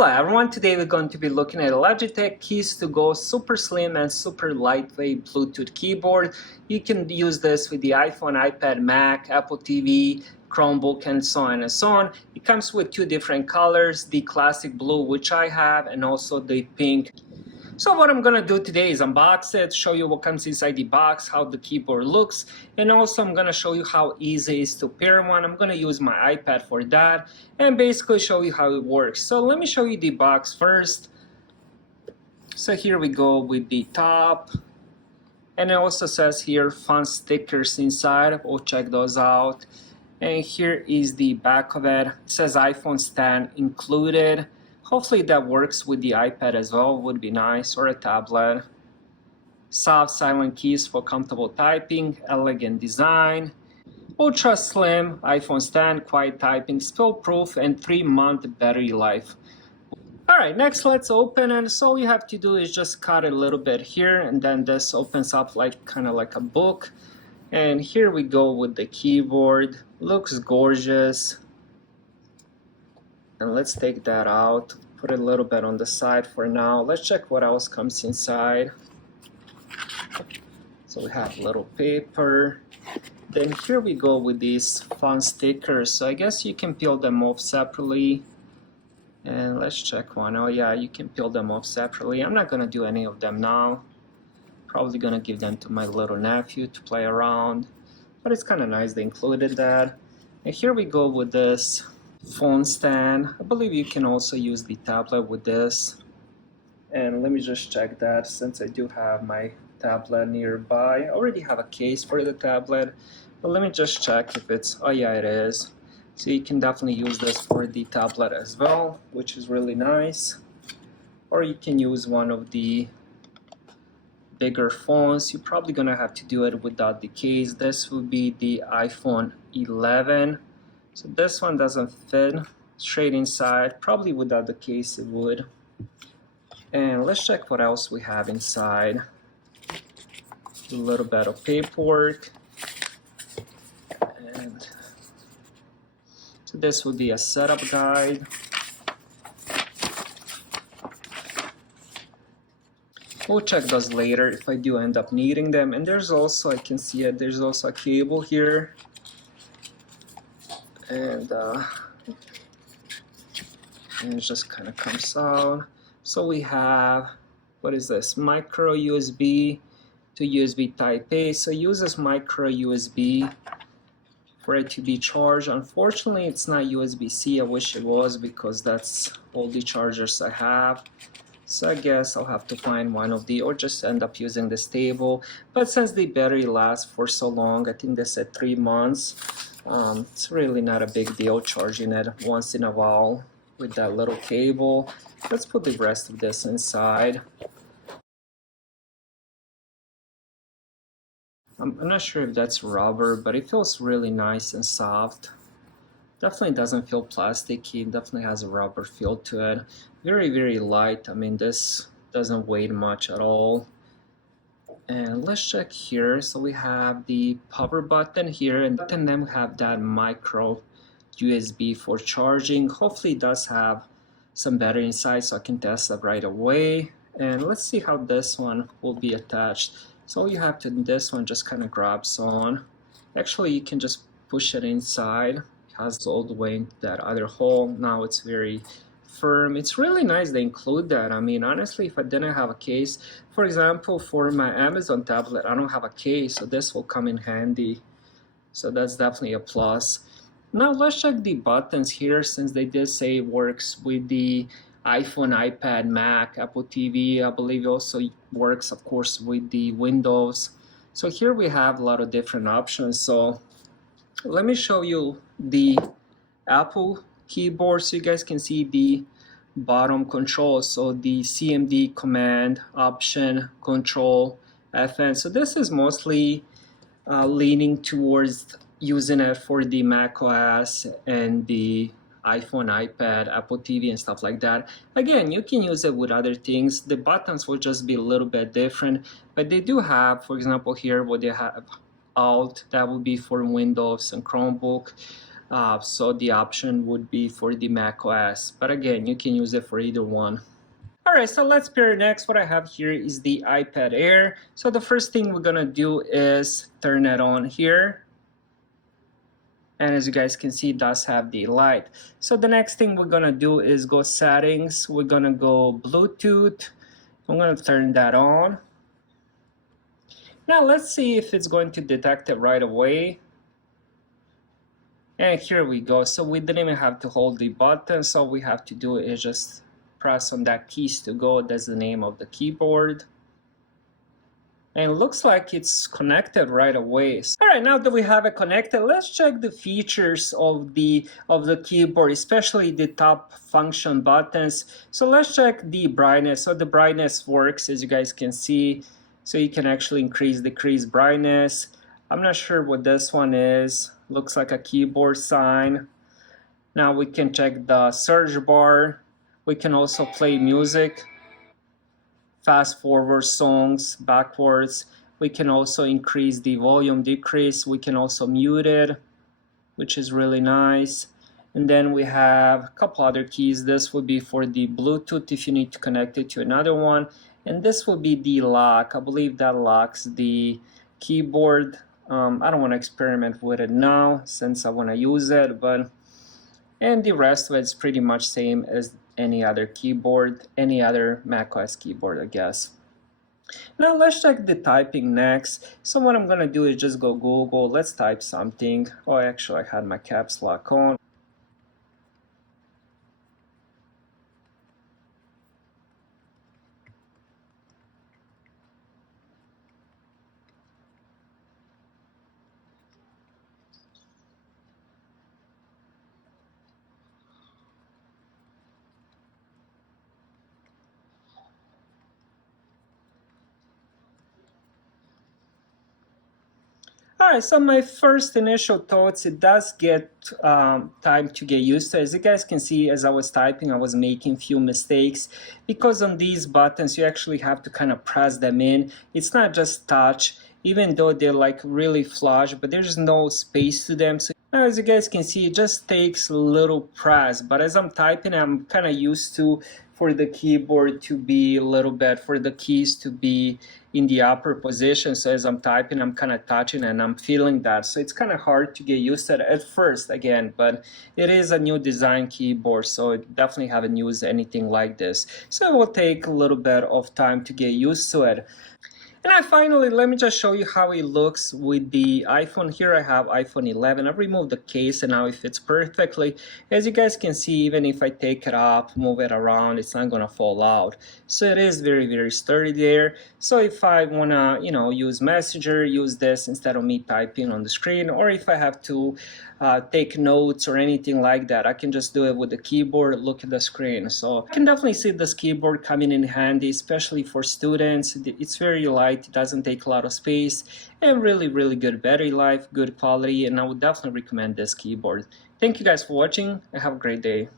Hello everyone, today we're going to be looking at Logitech Keys to Go super slim and super lightweight Bluetooth keyboard. You can use this with the iPhone, iPad, Mac, Apple TV, Chromebook, and so on and so on. It comes with two different colors, the classic blue, which I have, and also the pink. So what I'm gonna do today is unbox it, show you what comes inside the box, how the keyboard looks, and also I'm gonna show you how easy it is to pair one. I'm gonna use my iPad for that and basically show you how it works. So let me show you the box first. So here we go with the top, and it also says here fun stickers inside. We'll check those out. And here is the back of it. It says iPhone stand included. Hopefully that works with the iPad as well, would be nice, or a tablet. Soft silent keys for comfortable typing, elegant design. Ultra slim iPhone stand, quiet typing, spill proof, and 3-month battery life. Alright, next let's open, and so all you have to do is just cut a little bit here, and then this opens up like kind of like a book. And here we go with the keyboard. Looks gorgeous. And let's take that out, put it a little bit on the side for now. Let's check what else comes inside. So we have a little paper. Then here we go with these fun stickers. So I guess you can peel them off separately. And let's check one. Oh yeah, you can peel them off separately. I'm not gonna do any of them now. Probably gonna give them to my little nephew to play around. But it's kind of nice they included that. And here we go with this phone stand. I believe you can also use the tablet with this. And let me just check that since I do have my tablet nearby. I already have a case for the tablet, but let me just check if it's, oh yeah, it is. So you can definitely use this for the tablet as well, which is really nice. Or you can use one of the bigger phones. You're probably gonna have to do it without the case. This would be the iPhone 11. So this one doesn't fit straight inside. Probably without the case it would. And let's check what else we have inside. A little bit of paperwork. And so this would be a setup guide. We'll check those later if I do end up needing them. And there's also, I can see it, there's also a cable here. And it just kind of comes out. So we have, what is this, micro USB to USB type A. So it uses micro USB for it to be charged. Unfortunately it's not USB-C. I wish it was, because that's all the chargers I have. So I guess I'll have to find one of the, or just end up using this cable. But since the battery lasts for so long, I think they said 3 months, it's really not a big deal charging it once in a while with that little cable. Let's put the rest of this inside. I'm not sure if that's rubber, but it feels really nice and soft. Definitely doesn't feel plasticky. It definitely has a rubber feel to it. Very, very light. I mean, this doesn't weigh much at all. And let's check here. So we have the power button here, and then we have that micro USB for charging. Hopefully it does have some battery inside, so I can test that right away. And let's see how this one will be attached. So all you have to do, this one just kind of grabs on. Actually, you can just push it inside. It has all the way into that other hole. Now it's very firm. It's really nice they include that. I mean, honestly, if I didn't have a case, for example, for my Amazon tablet, I don't have a case, so this will come in handy. So that's definitely a plus. Now let's check the buttons here, since they did say it works with the iPhone, iPad, Mac, Apple TV. I believe it also works, of course, with the Windows. So here we have a lot of different options. So let me show you the Apple keyboard so you guys can see the bottom controls. So the CMD, command, option, control, FN. So this is mostly leaning towards using it for the Mac OS and the iPhone, iPad, Apple TV, and stuff like that. Again, you can use it with other things. The buttons will just be a little bit different, but they do have, for example, here what they have Alt, that would be for Windows and Chromebook. So the option would be for the Mac OS. But again, you can use it for either one. Alright, so let's pair next. What I have here is the iPad Air. So the first thing we're gonna do is turn it on here. And as you guys can see, it does have the light. So the next thing we're gonna do is go settings. We're gonna go Bluetooth. I'm gonna turn that on. Now let's see if it's going to detect it right away. And here we go. So we didn't even have to hold the button. So all we have to do is just press on that keys to go. That's the name of the keyboard. And it looks like it's connected right away. All right, now that we have it connected, let's check the features of the keyboard, especially the top function buttons. So let's check the brightness. So the brightness works, as you guys can see. So you can actually increase, decrease brightness. I'm not sure what this one is. Looks like a keyboard sign. Now we can check the search bar. We can also play music, fast forward songs, backwards. We can also increase the volume, decrease. We can also mute it, which is really nice. And then we have a couple other keys. This would be for the Bluetooth if you need to connect it to another one. And this will be the lock. I believe that locks the keyboard. I don't want to experiment with it now since I want to use it, and the rest of it is pretty much same as any other keyboard, any other macOS keyboard, I guess. Now let's check the typing next. So what I'm gonna do is just go Google. Let's type something. Oh, actually I had my caps lock on. Alright, so my first initial thoughts, it does get time to get used to. As you guys can see, as I was typing, I was making few mistakes because on these buttons, you actually have to kind of press them in. It's not just touch, even though they're like really flush, but there's no space to them. So now, as you guys can see, it just takes a little press, but as I'm typing, I'm kind of used to for the keyboard to be a little bit, for the keys to be in the upper position. So as I'm typing, I'm kind of touching and I'm feeling that. So it's kind of hard to get used to it at first again, but it is a new design keyboard, so I definitely haven't used anything like this. So it will take a little bit of time to get used to it. And finally, let me just show you how it looks with the iPhone. Here I have iPhone 11. I removed the case and now it fits perfectly. As you guys can see, even if I take it up, move it around, it's not gonna fall out. So it is very, very sturdy there. So if I wanna, use Messenger, use this instead of me typing on the screen, or if I have to take notes or anything like that, I can just do it with the keyboard, look at the screen. So I can definitely see this keyboard coming in handy, especially for students. It's very light, it doesn't take a lot of space, and really, really good battery life, good quality, and I would definitely recommend this keyboard. Thank you guys for watching, and have a great day.